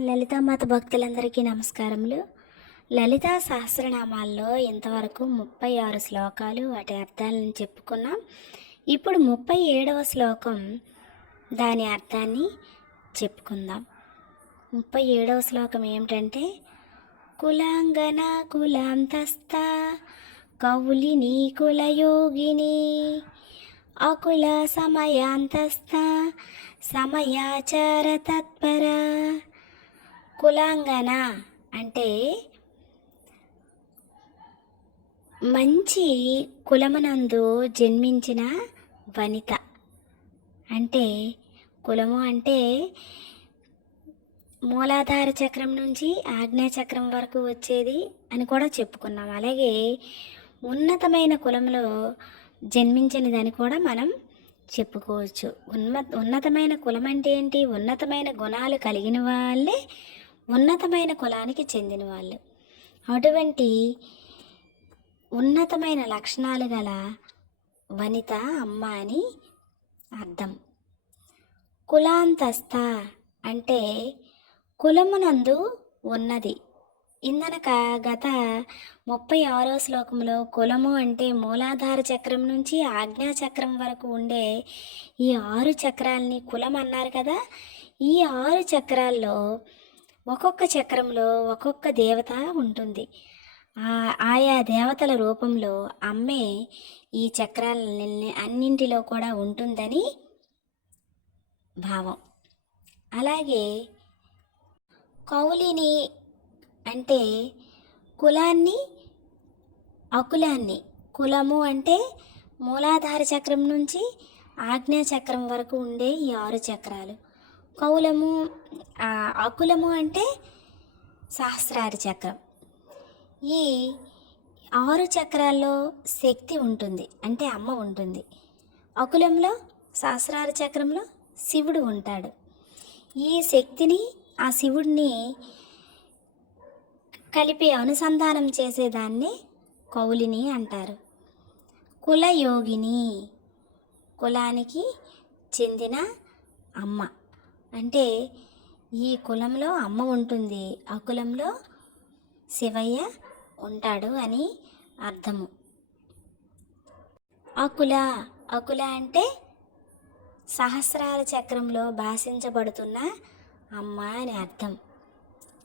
లలితామాత భక్తులందరికీ నమస్కారములు. లలితా సహస్రనామాల్లో ఇంతవరకు ముప్పై ఆరు శ్లోకాలు వాటి అర్థాలను చెప్పుకున్నాం. ఇప్పుడు ముప్పై ఏడవ శ్లోకం దాని అర్థాన్ని చెప్పుకుందాం. ముప్పై ఏడవ శ్లోకం ఏమిటంటే కులాంగన కులాంతస్థ కౌలిని కులయోగిని అకుల సమయాంతస్థ సమయాచార తత్పర కులాంగన? అంటే మంచి కులమునందు జన్మించిన వనిత. అంటే కులము అంటే మూలాధార చక్రం నుంచి ఆజ్ఞా చక్రం వరకు వచ్చేది అని కూడా చెప్పుకున్నాం. అలాగే ఉన్నతమైన కులంలో జన్మించినదని కూడా మనం చెప్పుకోవచ్చు. ఉన్న ఉన్నతమైన కులం అంటే ఏంటి? ఉన్నతమైన గుణాలు కలిగిన వాళ్ళే ఉన్నతమైన కులానికి చెందిన వాళ్ళు. అటువంటి ఉన్నతమైన లక్షణాలు గల వనిత అమ్మ అని అర్థం. కులాంతస్థ అంటే కులమునందు ఉన్నది. ఇందనక గత ముప్పై ఆరో శ్లోకంలో కులము అంటే మూలాధార చక్రం నుంచి ఆజ్ఞా చక్రం వరకు ఉండే ఈ ఆరు చక్రాలని కులం అన్నారు కదా? ఈ ఆరు చక్రాల్లో ఒక్కొక్క చక్రంలో ఒక్కొక్క దేవత ఉంటుంది. ఆయా దేవతల రూపంలో అమ్మే ఈ చక్రాలని అన్నింటిలో కూడా ఉంటుందని భావం. అలాగే కౌలిని అంటే కులాన్ని అకులాన్ని. కులము అంటే మూలాధార చక్రం నుంచి ఆజ్ఞా చక్రం వరకు ఉండే ఈ ఆరు చక్రాలు. కౌలము అకులము అంటే సహస్రార చక్రం. ఈ ఆరు చక్రాల్లో శక్తి ఉంటుంది అంటే అమ్మ ఉంటుంది. అకులంలో సహస్రార చక్రంలో శివుడు ఉంటాడు. ఈ శక్తిని ఆ శివుడిని కలిపి అనుసంధానం చేసేదాన్ని కౌలిని అంటారు. కులయోగిని కులానికి చెందిన అమ్మ. అంటే ఈ కులంలో అమ్మ ఉంటుంది. ఆ కులంలో శివయ్య ఉంటాడు అని అర్థము. అకుల అకుల అంటే సహస్రాల చక్రంలో భాషించబడుతున్న అమ్మ అని అర్థం.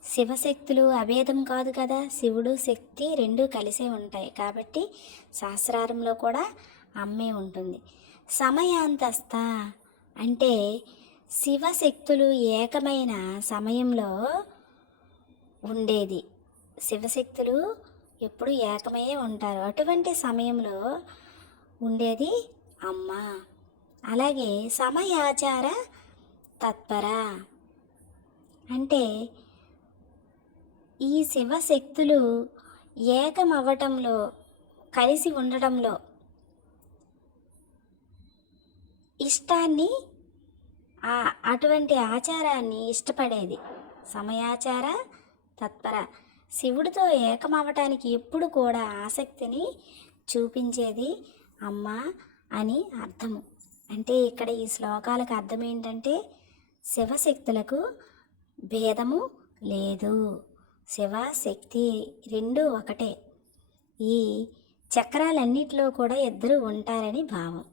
శివశక్తులు అభేదం కాదు కదా. శివుడు శక్తి రెండు కలిసే ఉంటాయి. కాబట్టి సహస్రారంలో కూడా అమ్మే ఉంటుంది. సమయాంతస్థ అంటే శివశక్తులు ఏకమైన సమయంలో ఉండేది. శివశక్తులు ఎప్పుడు ఏకమయ్యే ఉంటారు. అటువంటి సమయంలో ఉండేది అమ్మ. అలాగే సమయాచార తత్పర. అంటే ఈ శివశక్తులు ఏకమవ్వటంలో కలిసి ఉండటంలో ఇష్టాన్ని అటువంటి ఆచారాన్ని ఇష్టపడేది. సమయాచార తత్పర. శివుడితో ఏకమవటానికి ఎప్పుడు కూడా ఆసక్తిని చూపించేది అమ్మ అని అర్థము. అంటే ఇక్కడ ఈ శ్లోకాలకు అర్థం ఏంటంటే శివశక్తులకు భేదము లేదు. శివ శక్తి రెండు ఒకటే. ఈ చక్రాలన్నిటిలో కూడా ఇద్దరు ఉంటారని భావం.